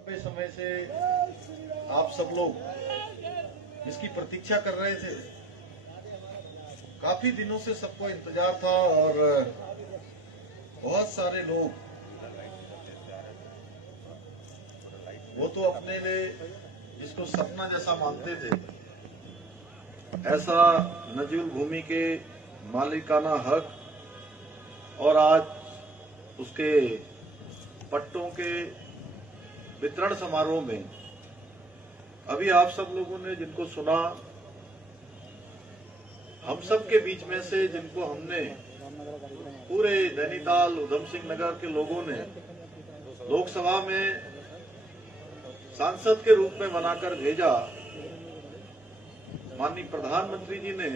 लंबे समय से आप सब लोग इसकी प्रतीक्षा कर रहे थे। काफी दिनों से सबको इंतजार था और बहुत सारे लोग वो तो अपने लिए जिसको सपना जैसा मानते थे, ऐसा नजूल भूमि के मालिकाना हक और आज उसके पट्टों के वितरण समारोह में अभी आप सब लोगों ने जिनको सुना, हम सब के बीच में से जिनको हमने पूरे नैनीताल उधम सिंह नगर के लोगों ने लोकसभा में सांसद के रूप में बनाकर भेजा, माननीय प्रधानमंत्री जी ने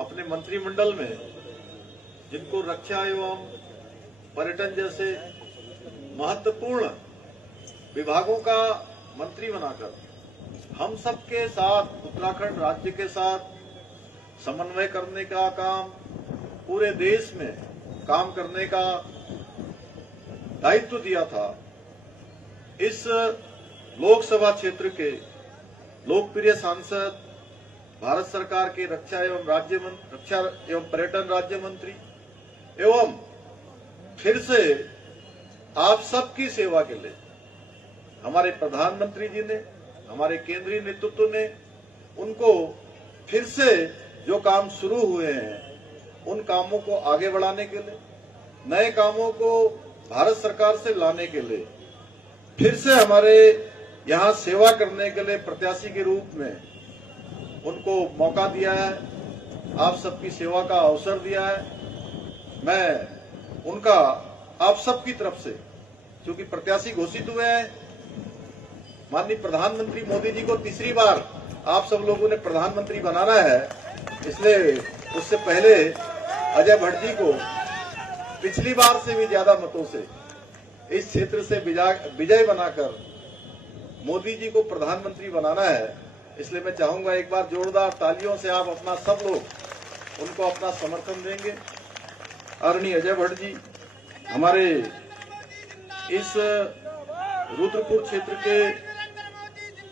अपने मंत्रिमंडल में जिनको रक्षा एवं पर्यटन जैसे महत्वपूर्ण विभागों का मंत्री बनाकर हम सबके साथ उत्तराखंड राज्य के साथ समन्वय करने का काम, पूरे देश में काम करने का दायित्व दिया था। इस लोकसभा क्षेत्र के लोकप्रिय सांसद, भारत सरकार के रक्षा एवं पर्यटन राज्य मंत्री एवं फिर से आप सबकी सेवा के लिए हमारे प्रधानमंत्री जी ने, हमारे केंद्रीय नेतृत्व ने उनको फिर से जो काम शुरू हुए हैं उन कामों को आगे बढ़ाने के लिए, नए कामों को भारत सरकार से लाने के लिए, फिर से हमारे यहाँ सेवा करने के लिए प्रत्याशी के रूप में उनको मौका दिया है, आप सबकी सेवा का अवसर दिया है। मैं उनका आप सबकी तरफ से, क्योंकि प्रत्याशी घोषित हुए हैं, माननीय प्रधानमंत्री मोदी जी को तीसरी बार आप सब लोगों ने प्रधानमंत्री बनाना है, इसलिए उससे पहले अजय भट्ट जी को पिछली बार से भी ज्यादा मतों से इस क्षेत्र से विजय बनाकर मोदी जी को प्रधानमंत्री बनाना है। इसलिए मैं चाहूंगा एक बार जोरदार तालियों से आप अपना सब लोग उनको अपना समर्थन देंगे। आदरणीय अजय भट्ट जी हमारे इस रुद्रपुर क्षेत्र के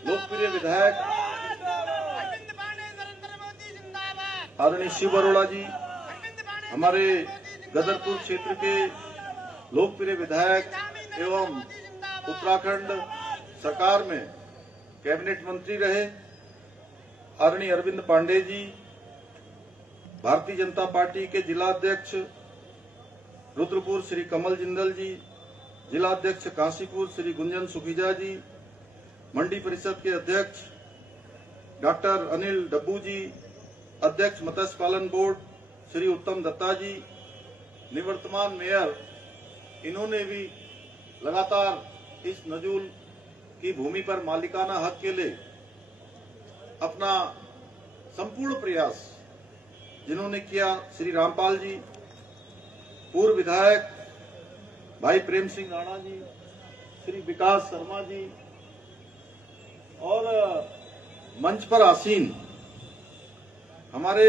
लोकप्रिय विधायक, आदरणीय शिव अरोड़ा जी हमारे गदरपुर क्षेत्र के लोकप्रिय विधायक एवं उत्तराखंड सरकार में कैबिनेट मंत्री रहे, आदरणीय अरविंद पांडे जी भारतीय जनता पार्टी के जिला अध्यक्ष रुद्रपुर श्री कमल जिंदल जी, जिला अध्यक्ष काशीपुर श्री गुंजन सुखीजा जी, मंडी परिषद के अध्यक्ष डॉक्टर अनिल डब्बू जी, अध्यक्ष मत्स्य पालन बोर्ड श्री उत्तम दत्ता जी, निवर्तमान मेयर, इन्होंने भी लगातार इस नजूल की भूमि पर मालिकाना हक के लिए अपना संपूर्ण प्रयास जिन्होंने किया, श्री रामपाल जी, पूर्व विधायक भाई प्रेम सिंह राणा जी, श्री विकास शर्मा जी और मंच पर आसीन हमारे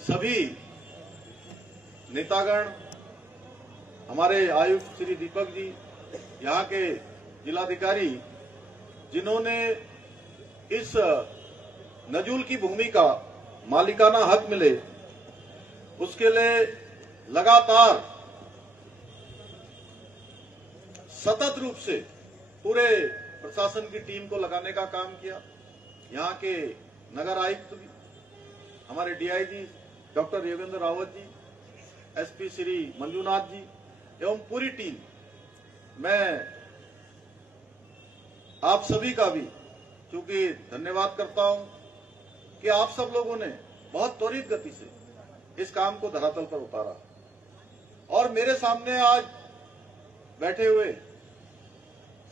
सभी नेतागण, हमारे आयुक्त श्री दीपक जी, यहाँ के जिलाधिकारी, जिन्होंने इस नजूल की भूमि का मालिकाना हक मिले उसके लिए लगातार सतत रूप से पूरे प्रशासन की टीम को लगाने का काम किया। यहाँ के नगर आयुक्त भी, हमारे DIG doctor Yogendra Rawat ji, SP Shri Manjunath जी एवं पूरी टीम, मैं आप सभी का भी क्योंकि धन्यवाद करता हूं कि आप सब लोगों ने बहुत त्वरित गति से इस काम को धरातल पर उतारा और मेरे सामने आज बैठे हुए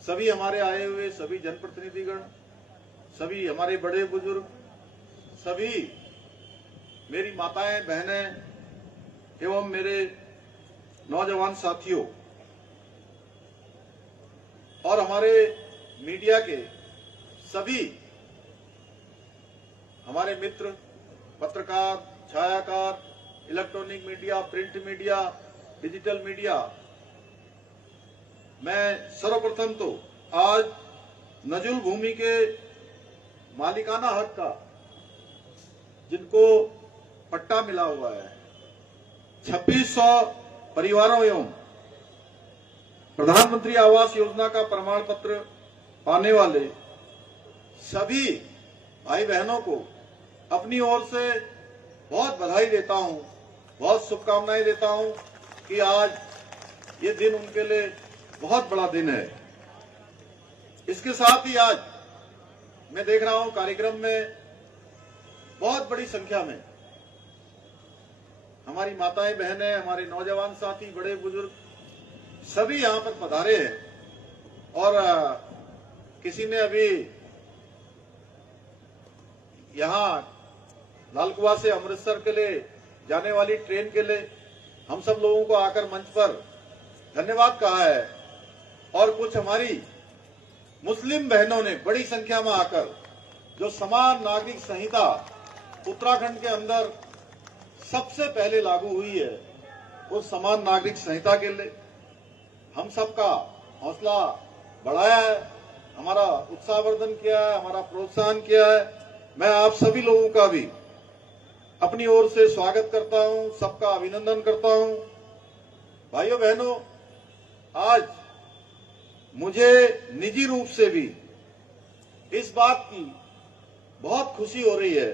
सभी हमारे आए हुए सभी जनप्रतिनिधिगण, सभी हमारे बड़े बुजुर्ग, सभी मेरी माताएं, बहनें एवं मेरे नौजवान साथियों और हमारे मीडिया के सभी हमारे मित्र, पत्रकार, छायाकार, electronic media, print media, digital media, मैं सर्वप्रथम तो आज नजुल भूमि के मालिकाना हक का जिनको पट्टा मिला हुआ है 2600 परिवारों एवं प्रधानमंत्री आवास योजना का प्रमाण पत्र पाने वाले सभी भाई बहनों को अपनी ओर से बहुत बधाई देता हूं, बहुत शुभकामनाएं देता हूं कि आज ये दिन उनके लिए बहुत बड़ा दिन है। इसके साथ ही आज मैं देख रहा हूं कार्यक्रम में बहुत बड़ी संख्या में हमारी माताएं बहनें, हमारे नौजवान साथी, बड़े बुजुर्ग सभी यहां पर पधारे हैं। और किसी ने अभी यहां लालकुआ से अमृतसर के लिए जाने वाली ट्रेन के लिए हम सब लोगों को आकर मंच पर धन्यवाद कहा है। और कुछ हमारी मुस्लिम बहनों ने बड़ी संख्या में आकर जो समान नागरिक संहिता उत्तराखंड के अंदर सबसे पहले लागू हुई है, उस समान नागरिक संहिता के लिए हम सबका हौसला बढ़ाया है, हमारा उत्साहवर्धन किया है, हमारा प्रोत्साहन किया है। मैं आप सभी लोगों का भी अपनी ओर से स्वागत करता हूं, सबका अभिनंदन करता हूं। भाइयों बहनों, आज मुझे निजी रूप से भी इस बात की बहुत खुशी हो रही है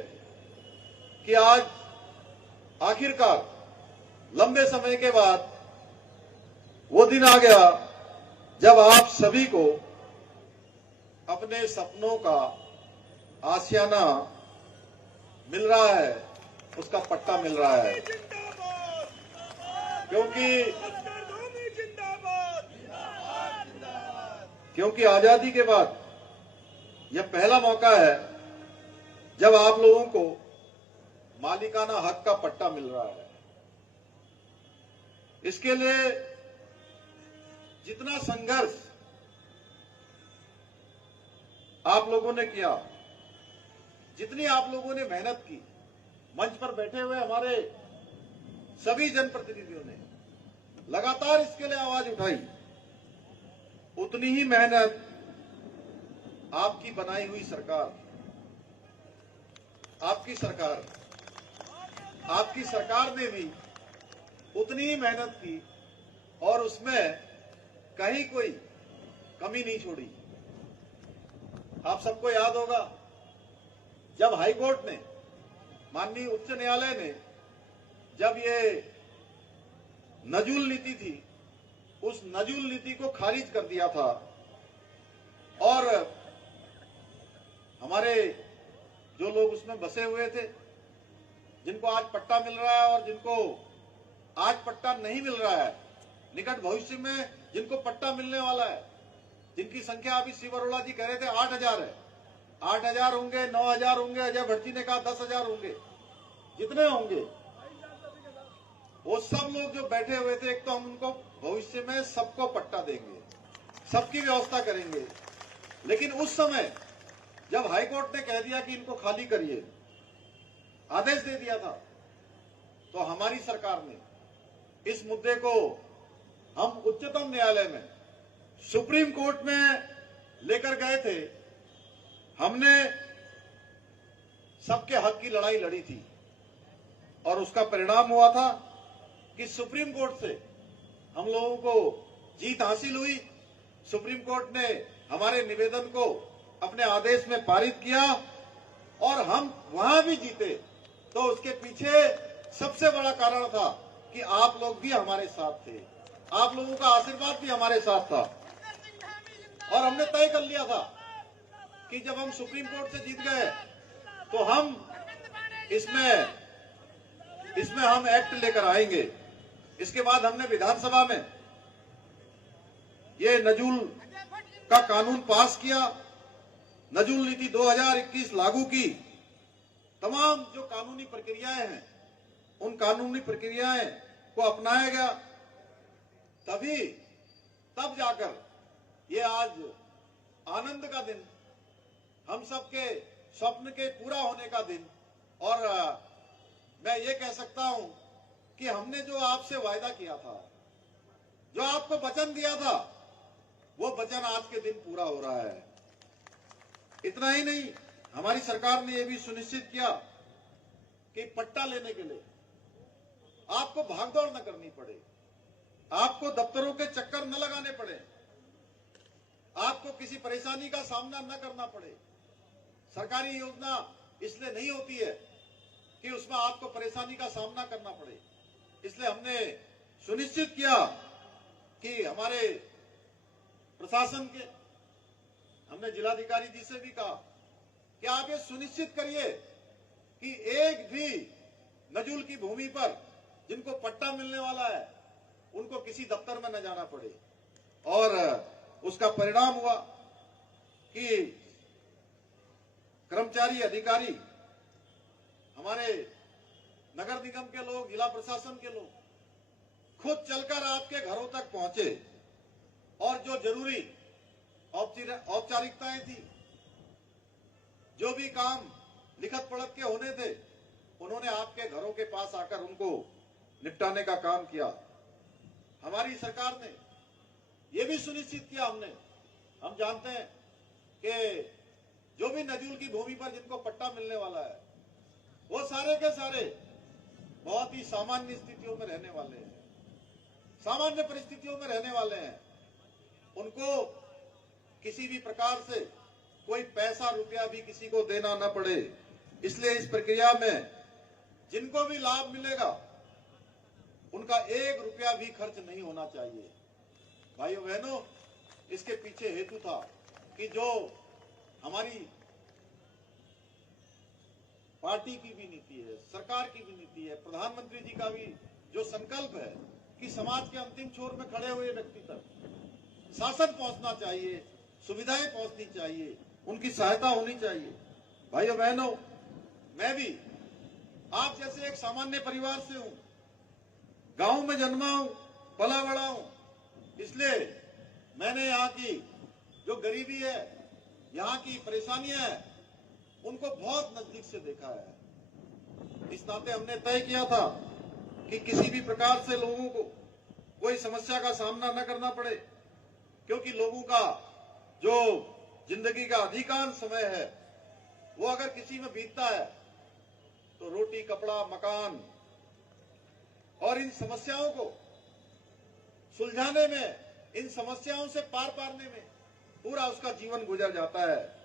कि आज आखिरकार लंबे समय के बाद वो दिन आ गया जब आप सभी को अपने सपनों का आशियाना मिल रहा है, उसका पट्टा मिल रहा है। क्योंकि आजादी के बाद यह पहला मौका है जब आप लोगों को मालिकाना हक का पट्टा मिल रहा है। इसके लिए जितना संघर्ष आप लोगों ने किया, जितनी आप लोगों ने मेहनत की, मंच पर बैठे हुए हमारे सभी जनप्रतिनिधियों ने लगातार इसके लिए आवाज उठाई, उतनी ही मेहनत आपकी बनाई हुई सरकार, आपकी सरकार ने भी उतनी ही मेहनत की और उसमें कहीं कोई कमी नहीं छोड़ी। आप सबको याद होगा जब हाई कोर्ट ने, माननीय उच्च न्यायालय ने जब ये नजुल नीति थी, उस नजुल नीति को खारिज कर दिया था और हमारे जो लोग उसमें बसे हुए थे, जिनको आज पट्टा मिल रहा है और जिनको आज पट्टा नहीं मिल रहा है, निकट भविष्य में जिनको पट्टा मिलने वाला है, जिनकी संख्या अभी श्री बरोड़ा जी कह रहे थे 8,000 है, 8,000 होंगे, 9,000 होंगे, अजय भट्ट जी ने कहा 10,000 होंगे, जितने होंगे वो सब लोग जो बैठे हुए थे, एक तो हम उनको भविष्य में सबको पट्टा देंगे, सबकी व्यवस्था करेंगे। लेकिन उस समय जब हाईकोर्ट ने कह दिया कि इनको खाली करिए, आदेश दे दिया था, तो हमारी सरकार ने इस मुद्दे को हम उच्चतम न्यायालय में, सुप्रीम कोर्ट में लेकर गए थे। हमने सबके हक की लड़ाई लड़ी थी और उसका परिणाम हुआ था कि सुप्रीम कोर्ट से हम लोगों को जीत हासिल हुई। सुप्रीम कोर्ट ने हमारे निवेदन को अपने आदेश में पारित किया और हम वहां भी जीते। तो उसके पीछे सबसे बड़ा कारण था कि आप लोग भी हमारे साथ थे, आप लोगों का आशीर्वाद भी हमारे साथ था। और हमने तय कर लिया था कि जब हम सुप्रीम कोर्ट से जीत गए तो हम इसमें हम एक्ट लेकर आएंगे। इसके बाद हमने विधानसभा में ये नजुल का कानून पास किया, नजुल नीति 2021 लागू की। तमाम जो कानूनी प्रक्रियाएं हैं, उन कानूनी प्रक्रियाएं को अपनाया गया। तब जाकर ये आज आनंद का दिन, हम सबके स्वप्न के पूरा होने का दिन। और मैं ये कह सकता हूं कि हमने जो आपसे वायदा किया था, जो आपको वचन दिया था, वो वचन आज के दिन पूरा हो रहा है। इतना ही नहीं, हमारी सरकार ने यह भी सुनिश्चित किया कि पट्टा लेने के लिए आपको भागदौड़ न करनी पड़े, आपको दफ्तरों के चक्कर न लगाने पड़े, आपको किसी परेशानी का सामना न करना पड़े। सरकारी योजना इसलिए नहीं होती है कि उसमें आपको परेशानी का सामना करना पड़े। इसलिए हमने सुनिश्चित किया कि हमारे प्रशासन के, हमने जिलाधिकारी जी से भी कहा कि आप ये सुनिश्चित करिए कि एक भी नजूल की भूमि पर जिनको पट्टा मिलने वाला है उनको किसी दफ्तर में न जाना पड़े। और उसका परिणाम हुआ कि कर्मचारी, अधिकारी, हमारे नगर निगम के लोग, जिला प्रशासन के लोग खुद चलकर आपके घरों तक पहुंचे और जो जरूरी औपचारिकताएं थी, जो भी काम लिखत पढ़त के होने थे, उन्होंने आपके घरों के पास आकर उनको निपटाने का काम किया। हमारी सरकार ने यह भी सुनिश्चित किया, हम जानते हैं कि जो भी नजूल की भूमि पर जिनको पट्टा मिलने वाला है वो सारे के सारे बहुत ही सामान्य स्थितियों में रहने वाले हैं, सामान्य परिस्थितियों में रहने वाले हैं। उनको किसी भी प्रकार से कोई पैसा रुपया भी किसी को देना न पड़े। इसलिए इस प्रक्रिया में जिनको भी लाभ मिलेगा उनका 1 रुपया भी खर्च नहीं होना चाहिए। भाइयों बहनों, इसके पीछे हेतु था कि जो हमारी पार्टी की भी नीति है, सरकार की भी नीति है, प्रधानमंत्री जी का भी जो संकल्प है कि समाज के अंतिम छोर में खड़े हुए व्यक्ति तक शासन पहुंचना चाहिए, सुविधाएं पहुंचनी चाहिए, उनकी सहायता होनी चाहिए। भाइयों बहनों, मैं भी आप जैसे एक सामान्य परिवार से हूं, गांव में जन्मा हूं, पला बड़ा हूं, इसलिए मैंने यहाँ की जो गरीबी है, यहाँ की परेशानियां हैं, उनको बहुत नजदीक से देखा है। इस नाते हमने तय किया था कि किसी भी प्रकार से लोगों को कोई समस्या का सामना न करना पड़े, क्योंकि लोगों का जो जिंदगी का अधिकांश समय है वो अगर किसी में बीतता है तो रोटी, कपड़ा, मकान और इन समस्याओं को सुलझाने में, इन समस्याओं से पार पाने में पूरा उसका जीवन गुजर जाता है।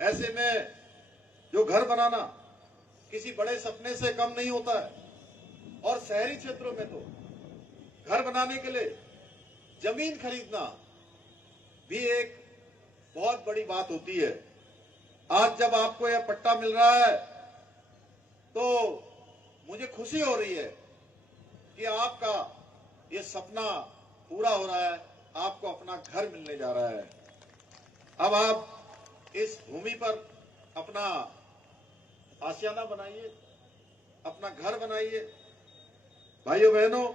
ऐसे में जो घर बनाना किसी बड़े सपने से कम नहीं होता है, और शहरी क्षेत्रों में तो घर बनाने के लिए जमीन खरीदना भी एक बहुत बड़ी बात होती है। आज जब आपको यह पट्टा मिल रहा है तो मुझे खुशी हो रही है कि आपका ये सपना पूरा हो रहा है, आपको अपना घर मिलने जा रहा है। अब आप इस भूमि पर अपना आशियाना बनाइए, अपना घर बनाइए। भाइयों बहनों,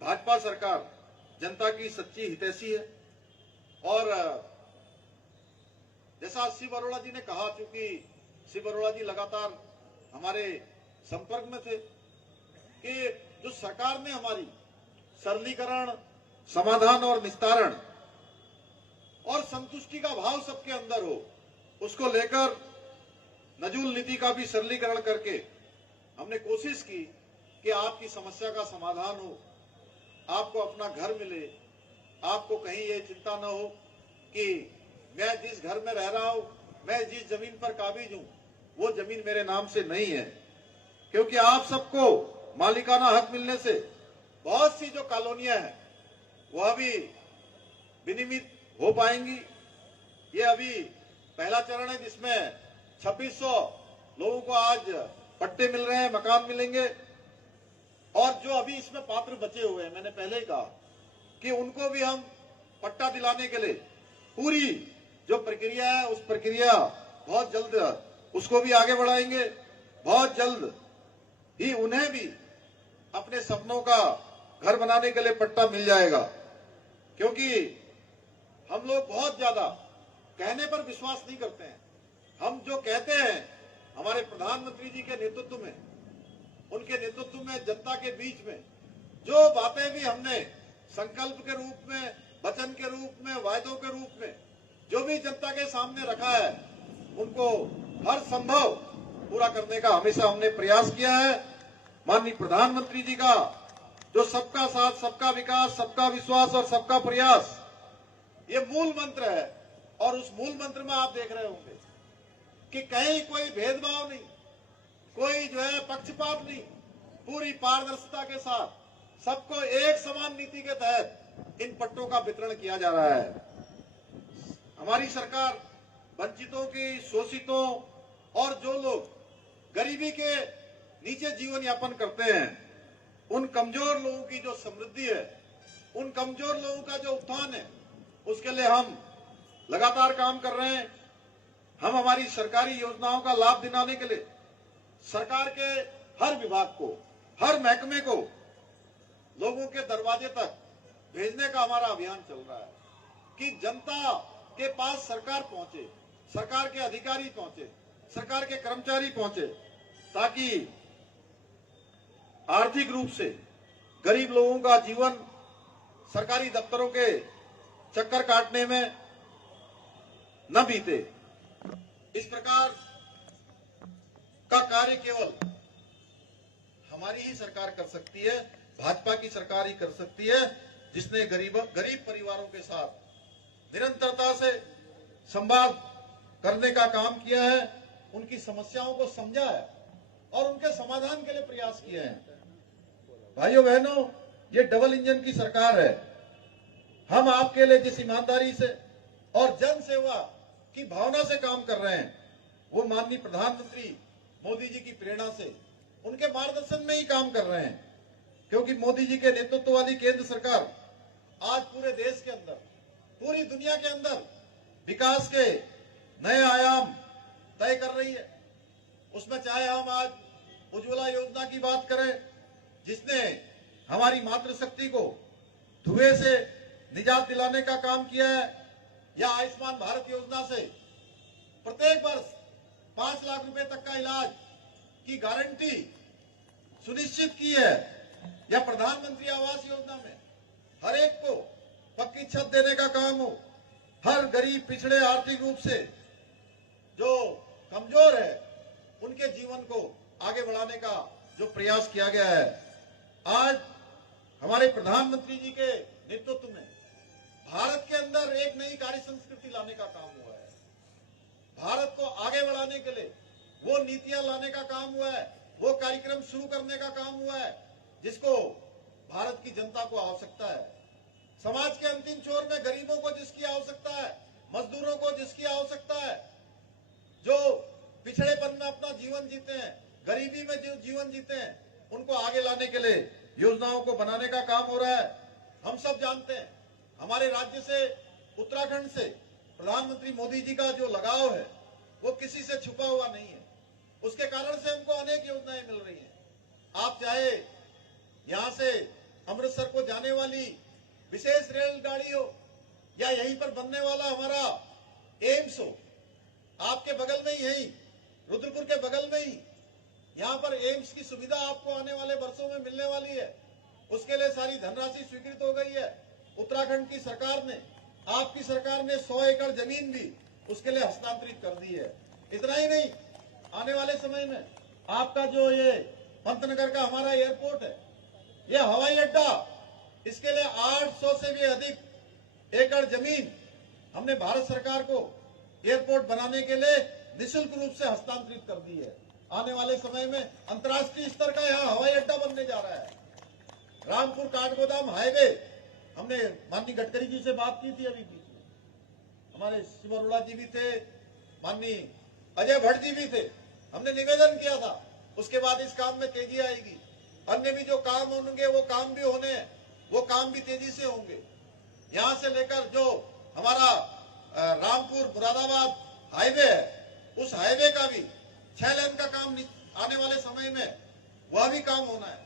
भाजपा सरकार जनता की सच्ची हितैषी है। और जैसा शिव अरोड़ा जी ने कहा, चूंकि शिव अरोड़ा जी लगातार हमारे संपर्क में थे, कि जो सरकार ने हमारी सरलीकरण, समाधान और निस्तारण और संतुष्टि का भाव सबके अंदर हो, उसको लेकर नजूल नीति का भी सरलीकरण करके हमने कोशिश की कि आपकी समस्या का समाधान हो, आपको अपना घर मिले, आपको कहीं ये चिंता न हो कि मैं जिस घर में रह रहा हूं, मैं जिस जमीन पर काबिज हूं, वो जमीन मेरे नाम से नहीं है। क्योंकि आप सबको मालिकाना हक मिलने से बहुत सी जो कॉलोनियां हैं वह भी विनियमित हो पाएंगी। ये अभी पहला चरण है जिसमें 2600 लोगों को आज पट्टे मिल रहे हैं, मकान मिलेंगे। और जो अभी इसमें पात्र बचे हुए हैं, मैंने पहले ही कहा कि उनको भी हम पट्टा दिलाने के लिए पूरी जो प्रक्रिया है, उस प्रक्रिया बहुत जल्द उसको भी आगे बढ़ाएंगे। बहुत जल्द ही उन्हें भी अपने सपनों का घर बनाने के लिए पट्टा मिल जाएगा। क्योंकि हम लोग बहुत ज्यादा कहने पर विश्वास नहीं करते हैं। हम जो कहते हैं, हमारे प्रधानमंत्री जी के नेतृत्व में, उनके नेतृत्व में जनता के बीच में जो बातें भी हमने संकल्प के रूप में वचन के रूप में, वायदों के रूप में जो भी जनता के सामने रखा है, उनको हर संभव पूरा करने का हमेशा हमने प्रयास किया है। माननीय प्रधानमंत्री जी का जो सबका साथ, सबका विकास, सबका विश्वास और सबका प्रयास, ये मूल मंत्र है। और उस मूल मंत्र में आप देख रहे होंगे कि कहीं कोई भेदभाव नहीं, कोई जो है पक्षपात नहीं, पूरी पारदर्शिता के साथ सबको एक समान नीति के तहत इन पट्टों का वितरण किया जा रहा है। हमारी सरकार वंचितों की, शोषितों और जो लोग गरीबी के नीचे जीवन यापन करते हैं, उन कमजोर लोगों की जो समृद्धि है, उन कमजोर लोगों का जो उत्थान है, उसके लिए हम लगातार काम कर रहे हैं। हम हमारी सरकारी योजनाओं का लाभ दिलाने के लिए सरकार के हर विभाग को, हर महकमे को लोगों के दरवाजे तक भेजने का हमारा अभियान चल रहा है कि जनता के पास सरकार पहुंचे, सरकार के अधिकारी पहुंचे, सरकार के कर्मचारी पहुंचे, ताकि आर्थिक रूप से गरीब लोगों का जीवन सरकारी दफ्तरों के चक्कर काटने में न बीते। इस प्रकार का कार्य केवल हमारी ही सरकार कर सकती है, भाजपा की सरकार ही कर सकती है, जिसने गरीब परिवारों के साथ निरंतरता से संवाद करने का काम किया है, उनकी समस्याओं को समझा है और उनके समाधान के लिए प्रयास किए हैं। भाइयों बहनों, ये डबल इंजन की सरकार है। हम आपके लिए जिस ईमानदारी से और जन सेवा की भावना से काम कर रहे हैं, वो माननीय प्रधानमंत्री मोदी जी की प्रेरणा से, उनके मार्गदर्शन में ही काम कर रहे हैं। क्योंकि मोदी जी के नेतृत्व वाली केंद्र सरकार आज पूरे देश के अंदर, पूरी दुनिया के अंदर विकास के नए आयाम तय कर रही है। उसमें चाहे हम आज उज्ज्वला योजना की बात करें, जिसने हमारी मातृशक्ति को धुएं से निजात दिलाने का काम किया है, या आयुष्मान भारत योजना से प्रत्येक वर्ष 5 लाख रुपए तक का इलाज की गारंटी सुनिश्चित की है, या प्रधानमंत्री आवास योजना में हर एक को पक्की छत देने का काम हो, हर गरीब, पिछड़े, आर्थिक रूप से जो कमजोर है, उनके जीवन को आगे बढ़ाने का जो प्रयास किया गया है। आज हमारे प्रधानमंत्री जी के नेतृत्व में भारत के अंदर एक नई कार्य संस्कृति लाने का काम हुआ है। भारत को आगे बढ़ाने के लिए वो नीतियां लाने का काम हुआ है, वो कार्यक्रम शुरू करने का काम हुआ है, जिसको भारत की जनता को आवश्यकता है। समाज के अंतिम छोर में गरीबों को जिसकी आवश्यकता है, मजदूरों को जिसकी आवश्यकता है, जो पिछड़ेपन में अपना जीवन जीते हैं, गरीबी में जो जीवन जीते हैं, उनको आगे लाने के लिए योजनाओं को बनाने का काम हो रहा है। हम सब जानते हैं, हमारे राज्य से, उत्तराखंड से प्रधानमंत्री मोदी जी का जो लगाव है, वो किसी से छुपा हुआ नहीं है। उसके कारण से हमको अनेक योजनाएं मिल रही हैं। आप चाहे यहां से अमृतसर को जाने वाली विशेष रेलगाड़ी हो, या यहीं पर बनने वाला हमारा एम्स हो, आपके बगल में ही, यहीं रुद्रपुर के बगल में ही यहाँ पर एम्स की सुविधा आपको आने वाले वर्षों में मिलने वाली है। उसके लिए सारी धनराशि स्वीकृत हो गई है। उत्तराखंड की सरकार ने, आपकी सरकार ने 100 एकड़ जमीन भी उसके लिए हस्तांतरित कर दी है। इतना ही नहीं, आने वाले समय में आपका जो ये पंतनगर का हमारा एयरपोर्ट है, ये हवाई अड्डा, इसके लिए 800 से भी अधिक एकड़ जमीन हमने भारत सरकार को एयरपोर्ट बनाने के लिए निःशुल्क रूप से हस्तांतरित कर दी है। आने वाले समय में अंतर्राष्ट्रीय स्तर का यहाँ हवाई अड्डा बनने जा रहा है। रामपुर काठगोदाम हाईवे, हमने माननीय गडकरी जी से बात की थी अभी बीच में, हमारे शिव अरोड़ा जी भी थे, माननीय अजय भट्ट जी भी थे। हमने निवेदन किया था, उसके बाद इस काम में तेजी आएगी। अन्य भी जो काम होंगे वो काम भी होने हैं, वो काम भी तेजी से होंगे। यहाँ से लेकर जो हमारा रामपुर मुरादाबाद हाईवे है, उस हाईवे का भी 6 लेन का काम आने वाले समय में वह भी काम होना है।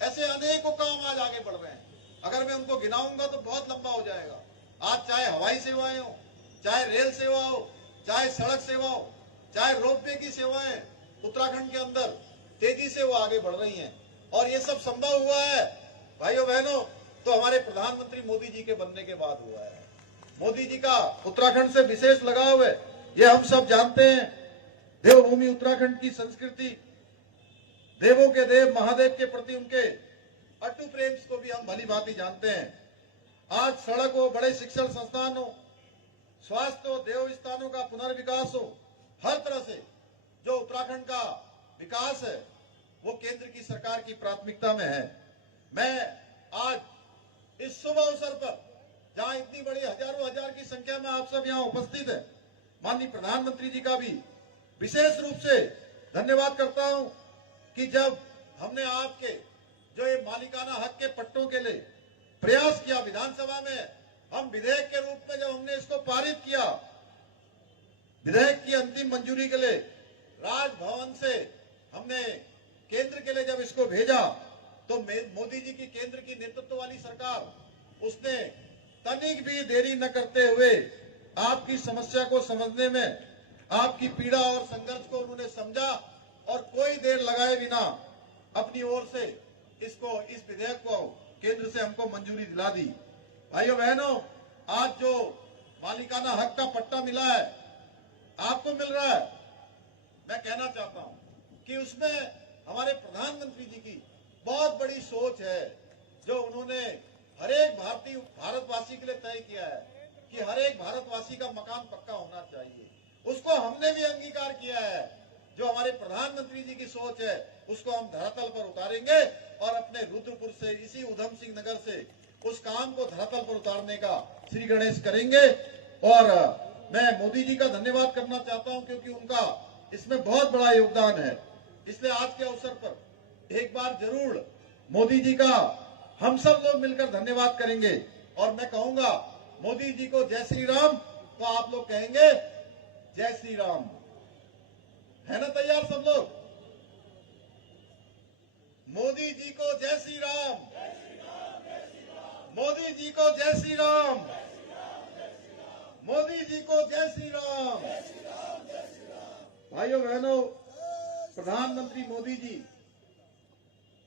ऐसे अनेकों काम आज आगे बढ़ रहे हैं। अगर मैं उनको गिनाऊंगा तो बहुत लंबा हो जाएगा। आज चाहे हवाई सेवाएं हो, चाहे रेल सेवा हो, चाहे सड़क सेवा हो, चाहे रोपवे की सेवाएं उत्तराखंड के अंदर तेजी से वो आगे बढ़ रही हैं। और ये सब संभव हुआ है भाइयों बहनों, तो हमारे प्रधानमंत्री मोदी जी के बनने के बाद हुआ है। मोदी जी का उत्तराखंड से विशेष लगाव है, ये हम सब जानते हैं। देवभूमि उत्तराखंड की संस्कृति, देवों के देव महादेव के प्रति उनके अटूट प्रेम को भी हम भली भांति जानते हैं। आज सड़क हो, बड़े शिक्षण संस्थान हो, स्वास्थ्य हो, देव स्थानों का पुनर्विकास हो, हर तरह से जो उत्तराखंड का विकास है वो केंद्र की सरकार की प्राथमिकता में है। मैं आज इस शुभ अवसर पर, जहां इतनी बड़ी हजारों हजार की संख्या में आप सब यहां उपस्थित है, माननीय प्रधानमंत्री जी का भी विशेष रूप से धन्यवाद करता हूं कि जब हमने आपके जो ये मालिकाना हक के पट्टों के लिए प्रयास किया, विधानसभा में हम विधेयक के रूप में जब हमने इसको पारित किया, विधेयक की अंतिम मंजूरी के लिए राजभवन से हमने केंद्र के लिए जब इसको भेजा, तो मोदी जी की केंद्र की नेतृत्व वाली सरकार उसने तनिक भी देरी न करते हुए आपकी समस्या को समझने में, आपकी पीड़ा और संघर्ष को उन्होंने समझा और कोई देर लगाए बिना अपनी ओर से इस विधेयक को केंद्र से हमको मंजूरी दिला दी। भाइयों बहनों, आज जो मालिकाना हक का पट्टा मिला है, आपको मिल रहा है, मैं कहना चाहता हूं कि उसमें हमारे प्रधानमंत्री जी की बहुत बड़ी सोच है, जो उन्होंने हर एक भारतवासी के लिए तय किया है कि हर एक भारतवासी का मकान पक्का होना चाहिए। उसको हमने भी अंगीकार किया है। जो हमारे प्रधानमंत्री जी की सोच है उसको हम धरातल पर उतारेंगे और अपने रुद्रपुर से, इसी उधम सिंह नगर से उस काम को धरातल पर उतारने का श्री गणेश करेंगे। और मैं मोदी जी का धन्यवाद करना चाहता हूं क्योंकि उनका इसमें बहुत बड़ा योगदान है। इसलिए आज के अवसर पर एक बार जरूर मोदी जी का हम सब लोग मिलकर धन्यवाद करेंगे। और मैं कहूंगा मोदी जी को जय श्री राम, तो आप लोग कहेंगे जय श्री राम। है ना तैयार सब लोग? मोदी जी को जय श्री राम, मोदी जी को जय श्री राम, मोदी जी को जय श्री राम। भाइयों बहनों, प्रधानमंत्री मोदी जी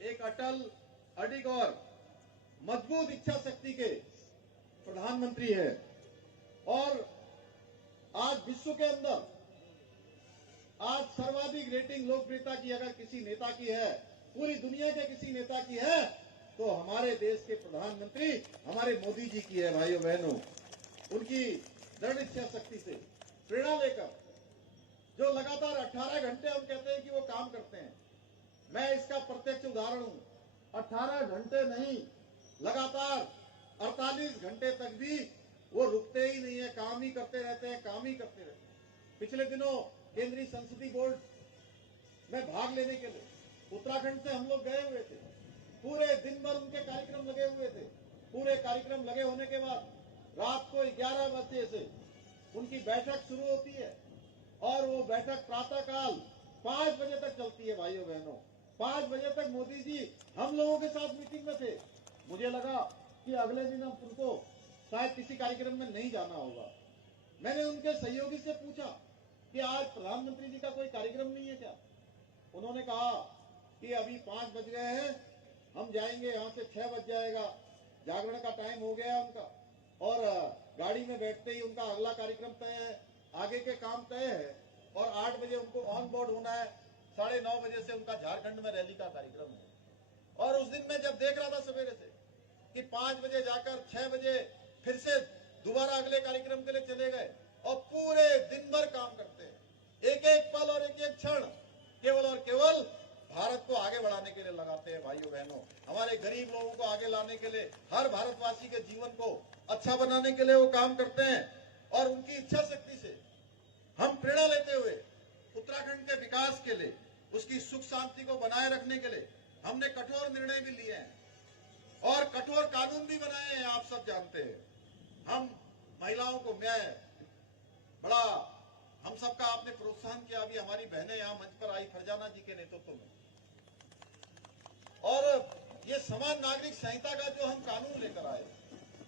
एक अटल, अडिग और मजबूत इच्छा शक्ति के प्रधानमंत्री है। और आज विश्व के अंदर आज सर्वाधिक रेटिंग लोकप्रियता की अगर किसी नेता की है, पूरी दुनिया के किसी नेता की है, तो हमारे देश के प्रधानमंत्री हमारे मोदी जी की है। भाइयों बहनों, उनकी दृढ़ इच्छा शक्ति से प्रेरणा लेकर जो लगातार 18 घंटे हम कहते हैं कि वो काम करते हैं, मैं इसका प्रत्यक्ष उदाहरण हूं। 18 घंटे नहीं, लगातार 48 घंटे तक भी वो रुकते ही नहीं है, काम ही करते रहते हैं, काम ही करते रहते हैं। पिछले दिनों केंद्रीय संसदीय बोर्ड में भाग लेने के लिए उत्तराखंड से हम लोग गए हुए थे। पूरे दिन भर उनके कार्यक्रम लगे हुए थे। पूरे कार्यक्रम लगे होने के बाद रात को 11 बजे से उनकी बैठक शुरू होती है और वो बैठक प्रातःकाल 5 बजे तक चलती है। भाइयों बहनों, 5 बजे तक मोदी जी हम लोगों के साथ मीटिंग में थे। मुझे लगा कि अगले दिन हम उनको शायद किसी कार्यक्रम में नहीं जाना होगा। मैंने उनके सहयोगी से पूछा कि आज प्रधानमंत्री जी का कोई कार्यक्रम नहीं है क्या? उन्होंने कहा कि अभी 5 बज गए हैं, हम जाएंगे, यहाँ से 6 बज जाएगा, जागरण का टाइम हो गया उनका। और गाड़ी में बैठते ही उनका अगला कार्यक्रम तय है, आगे के काम तय है। और 8 बजे उनको ऑन बोर्ड होना है, 9:30 बजे से उनका झारखंड में रैली का कार्यक्रम है। और उस दिन मैं जब देख रहा था सवेरे से कि 5 बजे जाकर 6 बजे फिर से दोबारा अगले कार्यक्रम के लिए चले गए और पूरे दिन भर काम करते हैं। एक एक पल और एक एक क्षण केवल और केवल भारत को आगे बढ़ाने के लिए लगाते हैं। भाइयों बहनों, हमारे गरीब लोगों को आगे लाने के लिए, हर भारतवासी के जीवन को अच्छा बनाने के लिए वो काम करते हैं। और उनकी इच्छा शक्ति से हम प्रेरणा लेते हुए उत्तराखंड के विकास के लिए, उसकी सुख शांति को बनाए रखने के लिए हमने कठोर निर्णय भी लिए हैं और कठोर कानून भी बनाए हैं। आप सब जानते हैं, हम महिलाओं को न्याय बड़ा हम सबका आपने प्रोत्साहन किया। अभी हमारी बहनें यहाँ मंच पर आई फरजाना जी के नेतृत्व में, और ये समान नागरिक संहिता का जो हम कानून लेकर आए,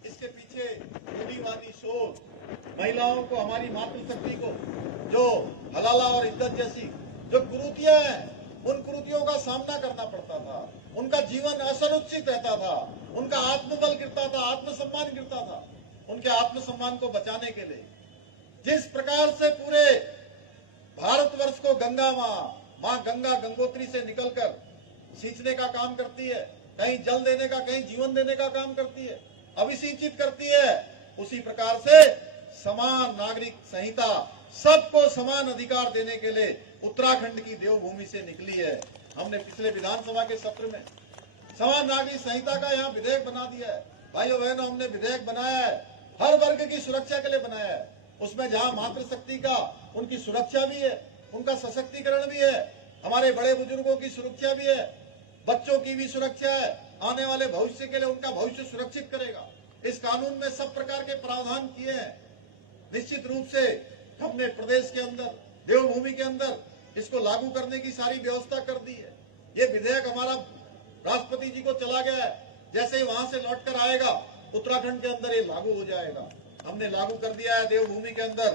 इसके पीछे रूढ़िवादी सोच, महिलाओं को, हमारी मातृशक्ति को जो हलाला और इज्जत जैसी जो कुरीतियां हैं, उन कुरीतियों का सामना करना पड़ता था। उनका जीवन असुरक्षित रहता था, उनका आत्मबल गिरता था, आत्मसम्मान गिरता था। उनके आत्मसम्मान को बचाने के लिए जिस प्रकार से पूरे भारतवर्ष को गंगा मां गंगा गंगोत्री से निकलकर सींचने का काम करती है, कहीं जल देने का, कहीं जीवन देने का काम करती है, अभिसिंचित करती है, उसी प्रकार से समान नागरिक संहिता सबको समान अधिकार देने के लिए उत्तराखंड की देवभूमि से निकली है। हमने पिछले विधानसभा के सत्र में समान नागरिक संहिता का यहाँ विधेयक बना दिया है। भाइयों बहनों, हमने विधेयक बनाया है, हर वर्ग की सुरक्षा के लिए बनाया है। उसमें जहाँ मातृशक्ति का उनकी सुरक्षा भी है, उनका सशक्तिकरण भी है, हमारे बड़े बुजुर्गों की सुरक्षा भी है, बच्चों की भी सुरक्षा है, आने वाले भविष्य के लिए उनका भविष्य सुरक्षित करेगा। इस कानून में सब प्रकार के प्रावधान किए हैं। निश्चित रूप से हमने प्रदेश के अंदर, देवभूमि के अंदर इसको लागू करने की सारी व्यवस्था कर दी है। ये विधेयक हमारा राष्ट्रपति जी को चला गया है, जैसे ही वहां से लौटकर आएगा उत्तराखंड के अंदर ये लागू हो जाएगा। हमने लागू कर दिया है देवभूमि के अंदर।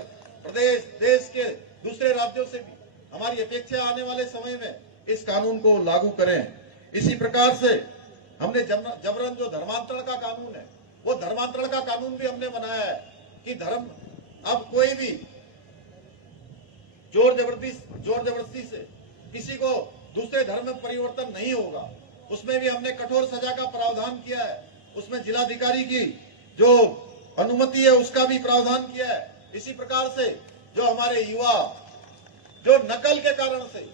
प्रदेश, देश के दूसरे राज्यों से भी हमारी अपेक्षा आने वाले समय में इस कानून को लागू करें। इसी प्रकार से हमने जबरन जो धर्मांतरण का कानून है, वो धर्मांतरण का कानून भी हमने बनाया है कि धर्म अब कोई भी जोर जबरदस्ती से किसी को दूसरे धर्म में परिवर्तन नहीं होगा। उसमें भी हमने कठोर सजा का प्रावधान किया है। उसमें जिलाधिकारी की जो अनुमति है उसका भी प्रावधान किया है। इसी प्रकार से जो हमारे युवा जो नकल के कारण से,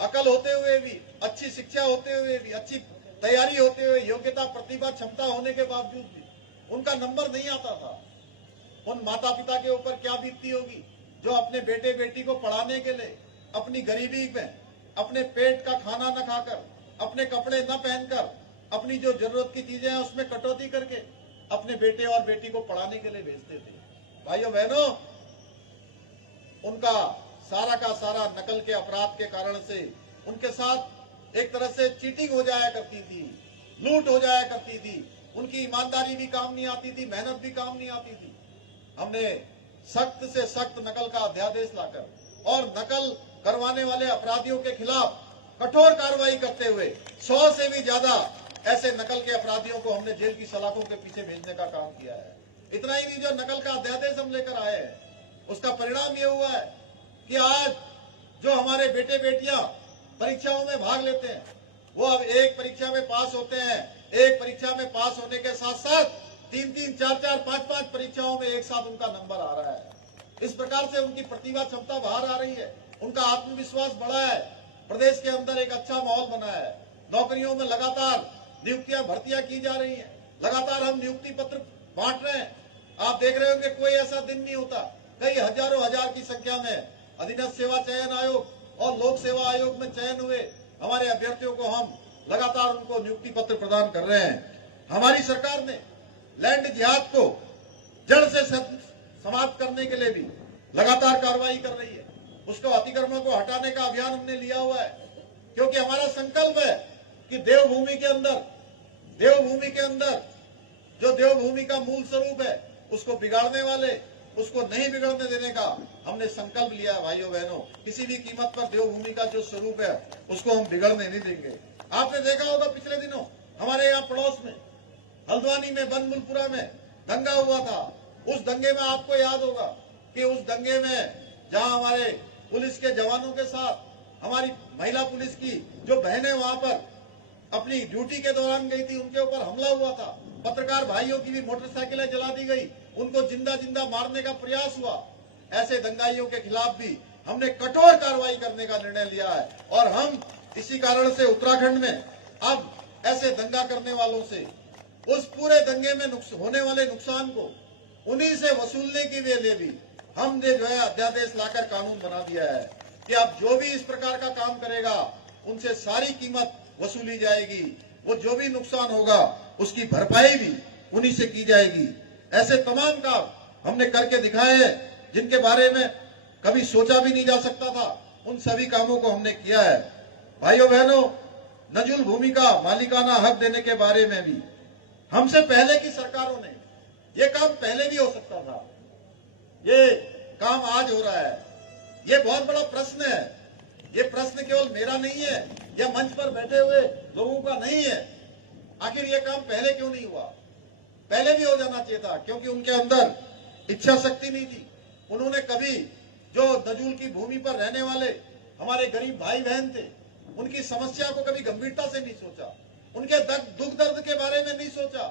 अकल होते हुए भी, अच्छी शिक्षा होते हुए भी, अच्छी तैयारी होते हुए, योग्यता, प्रतिभा, क्षमता होने के बावजूद भी उनका नंबर नहीं आता था, उन माता पिता के ऊपर क्या बीतती होगी जो अपने बेटे बेटी को पढ़ाने के लिए अपनी गरीबी में, अपने पेट का खाना न खाकर, अपने कपड़े न पहनकर, अपनी जो जरूरत की चीजें हैं उसमें कटौती करके अपने बेटे और बेटी को पढ़ाने के लिए भेजते थे। भाइयों बहनों, उनका सारा का सारा नकल के अपराध के कारण से उनके साथ एक तरह से चीटिंग हो जाया करती थी, लूट हो जाया करती थी, उनकी ईमानदारी भी काम नहीं आती थी, मेहनत भी काम नहीं आती थी। हमने सख्त से सख्त नकल का अध्यादेश लाकर और नकल करवाने वाले अपराधियों के खिलाफ कठोर कार्रवाई करते हुए 100 से भी ज्यादा ऐसे नकल के अपराधियों को हमने जेल की सलाखों के पीछे भेजने का काम किया है। इतना ही नहीं, जो नकल का अध्यादेश हम लेकर आए हैं उसका परिणाम ये हुआ है कि आज जो हमारे बेटे बेटियां परीक्षाओं में भाग लेते हैं वो अब एक परीक्षा में पास होते हैं, एक परीक्षा में पास होने के साथ साथ 3-3, 4-4, 5-5 परीक्षाओं में एक साथ उनका नंबर आ रहा है। इस प्रकार से उनकी प्रतिभा क्षमता बाहर आ रही है, उनका आत्मविश्वास बढ़ा है, प्रदेश के अंदर एक अच्छा माहौल बना है। नौकरियों में लगातार नियुक्तियां, भर्तियां की जा रही हैं, लगातार हम नियुक्ति पत्र बांट रहे हैं। आप देख रहे होंगे कोई ऐसा दिन नहीं होता, कई हजारों हजार की संख्या में अधीनस्थ सेवा चयन आयोग और लोक सेवा आयोग में चयन हुए हमारे अभ्यर्थियों को हम लगातार उनको नियुक्ति पत्र प्रदान कर रहे हैं। हमारी सरकार ने लैंड जिहाद को जड़ से समाप्त करने के लिए भी लगातार कार्रवाई कर रही है। उसको, अतिक्रमणों को हटाने का अभियान हमने लिया हुआ है, क्योंकि हमारा संकल्प है कि देवभूमि के अंदर जो देवभूमि का मूल स्वरूप है उसको बिगाड़ने वाले, उसको नहीं बिगड़ने देने का हमने संकल्प लिया है। भाइयों बहनों, किसी भी कीमत पर देवभूमि का जो स्वरूप है उसको हम बिगड़ने नहीं देंगे। आपने देखा होगा पिछले दिनों हमारे यहाँ पड़ोस में हल्द्वानी में, बनमुलपुरा में दंगा हुआ था। उस दंगे में आपको याद होगा कि उस दंगे में जहां हमारे पुलिस के जवानों के साथ हमारी महिला पुलिस की जो बहनें वहां पर अपनी ड्यूटी के दौरान गई थी, उनके ऊपर हमला हुआ था। पत्रकार भाइयों की भी मोटरसाइकिलें जला दी गई, उनको जिंदा जिंदा मारने का प्रयास हुआ। ऐसे दंगाइयों के खिलाफ भी हमने कठोर कार्रवाई करने का निर्णय लिया है और हम इसी कारण से उत्तराखंड में अब ऐसे दंगा करने वालों से उस पूरे दंगे में होने वाले नुकसान को उन्हीं से वसूलने के लिए भी हमने जो है अध्यादेश लाकर कानून बना दिया है कि अब जो भी इस प्रकार का काम करेगा उनसे सारी कीमत वसूली जाएगी, वो जो भी नुकसान होगा उसकी भरपाई भी उन्हीं से की जाएगी। ऐसे तमाम काम हमने करके दिखाए हैं जिनके बारे में कभी सोचा भी नहीं जा सकता था, उन सभी कामों को हमने किया है। भाइयों बहनों, नजुल भूमि का मालिकाना हक देने के बारे में भी हमसे पहले की सरकारों ने ये काम पहले भी हो सकता था, ये काम आज हो रहा है। ये बहुत बड़ा प्रश्न है, ये प्रश्न केवल मेरा नहीं है या मंच पर बैठे हुए लोगों का नहीं है। आखिर ये काम पहले क्यों नहीं हुआ? पहले भी हो जाना चाहिए था, क्योंकि उनके अंदर इच्छा शक्ति नहीं थी। उन्होंने कभी जो नजूल की भूमि पर रहने वाले हमारे गरीब भाई बहन थे, उनकी समस्या को कभी गंभीरता से नहीं सोचा, उनके दुख दर्द के बारे में नहीं सोचा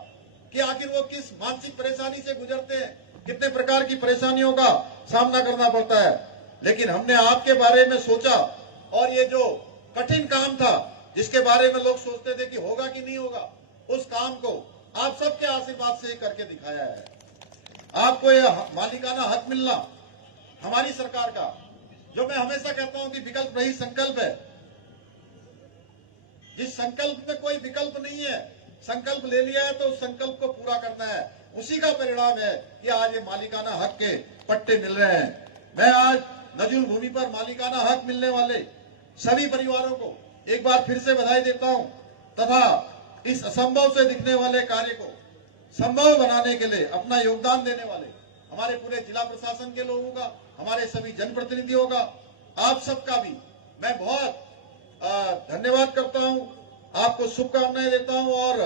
कि आखिर वो किस मानसिक परेशानी से गुजरते हैं, कितने प्रकार की परेशानियों का सामना करना पड़ता है। लेकिन हमने आपके बारे में सोचा, और ये जो कठिन काम था जिसके बारे में लोग सोचते थे कि होगा कि नहीं होगा, उस काम को आप सबके आशीर्वाद से करके दिखाया है। आपको ये मालिकाना हक मिलना हमारी सरकार का, जो मैं हमेशा कहता हूं कि विकल्प रहित संकल्प है। जिस संकल्प में कोई विकल्प नहीं है, संकल्प ले लिया है तो उस संकल्प को पूरा करना है। उसी का परिणाम है कि आज ये मालिकाना हक के पट्टे मिल रहे हैं। मैं आज नजूल भूमि पर मालिकाना हक मिलने वाले सभी परिवारों को एक बार फिर से बधाई देता हूं, तथा इस असंभव से दिखने वाले कार्य को संभव बनाने के लिए अपना योगदान देने वाले हमारे पूरे जिला प्रशासन के लोगों का, हमारे सभी जनप्रतिनिधियों का, आप सबका भी मैं बहुत धन्यवाद करता हूं, आपको शुभकामनाएं देता हूं। और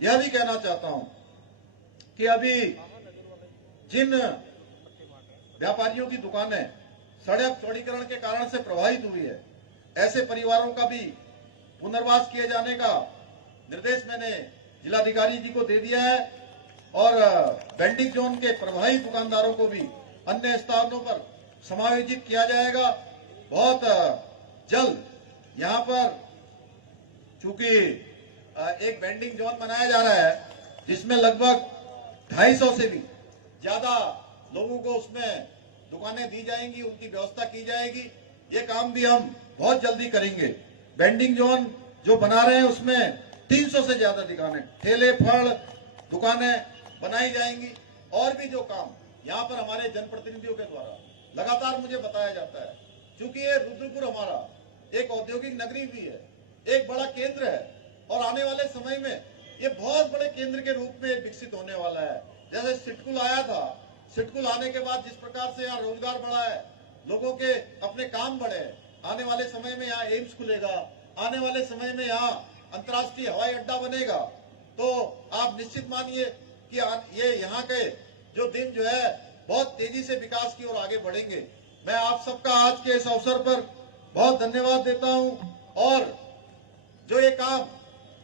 यह भी कहना चाहता हूं कि अभी जिन व्यापारियों की दुकानें सड़क चौड़ीकरण के कारण से प्रभावित हुई है, ऐसे परिवारों का भी पुनर्वास किए जाने का निर्देश मैंने जिलाधिकारी जी को दे दिया है, और वेंडिंग जोन के प्रभावित दुकानदारों को भी अन्य स्थानों पर समायोजित किया जाएगा। बहुत जल्द यहाँ पर चूंकि एक वेंडिंग जोन बनाया जा रहा है जिसमें लगभग 250 से भी ज्यादा लोगों को उसमें दुकानें दी जाएंगी, उनकी व्यवस्था की जाएगी। ये काम भी हम बहुत जल्दी करेंगे। वेंडिंग जोन जो बना रहे हैं उसमें 300 से ज्यादा दुकानें, ठेले फल दुकानें बनाई जाएंगी। और भी जो काम यहाँ पर हमारे जनप्रतिनिधियों के द्वारा लगातार मुझे बताया जाता है, क्योंकि ये रुद्रपुर हमारा एक औद्योगिक नगरी भी है, एक बड़ा केंद्र है, और आने वाले समय में ये बहुत बड़े केंद्र के रूप में विकसित होने वाला है। जैसे सिटकुल आया था, सिटकुल आने के बाद जिस प्रकार से यहाँ रोजगार बढ़ा है, लोगों के अपने काम बढ़े हैं, आने वाले समय में यहाँ एम्स खुलेगा, आने वाले समय में यहाँ अंतर्राष्ट्रीय हवाई अड्डा बनेगा, तो आप निश्चित मानिए कि ये यहाँ के जो दिन जो है बहुत तेजी से विकास की ओर आगे बढ़ेंगे। मैं आप सबका आज के इस अवसर पर बहुत धन्यवाद देता हूं। और जो ये काम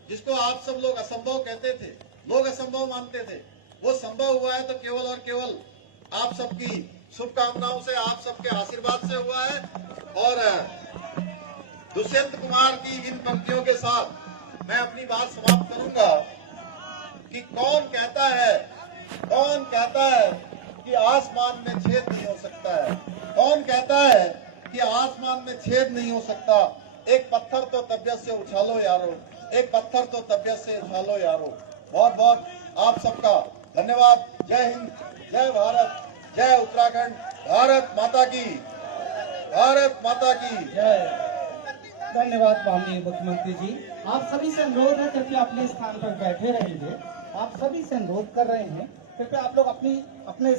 जिसको आप सब लोग असंभव कहते थे, लोग असंभव मानते थे, वो संभव हुआ है तो केवल और केवल आप सबकी शुभकामनाओं से, आप सबके आशीर्वाद से हुआ है। और दुष्यंत कुमार की इन पंक्तियों के साथ मैं अपनी बात समाप्त करूंगा कि कौन कहता है कि आसमान में छेद नहीं हो सकता है, कौन कहता है कि आसमान में छेद नहीं हो सकता। एक पत्थर तो तबियत से उछालो यारो, एक पत्थर तो तबियत से उछालो यारो। बहुत बहुत आप सबका धन्यवाद। जय हिंद, जय भारत, जय उत्तराखंड, भारत माता की, भारत माता की जय। धन्यवाद माननीय मुख्यमंत्री जी। आप सभी से अनुरोध है, कृपया अपने स्थान पर बैठे रहेंगे। आप सभी से अनुरोध कर रहे हैं, कृपया आप लोग अपने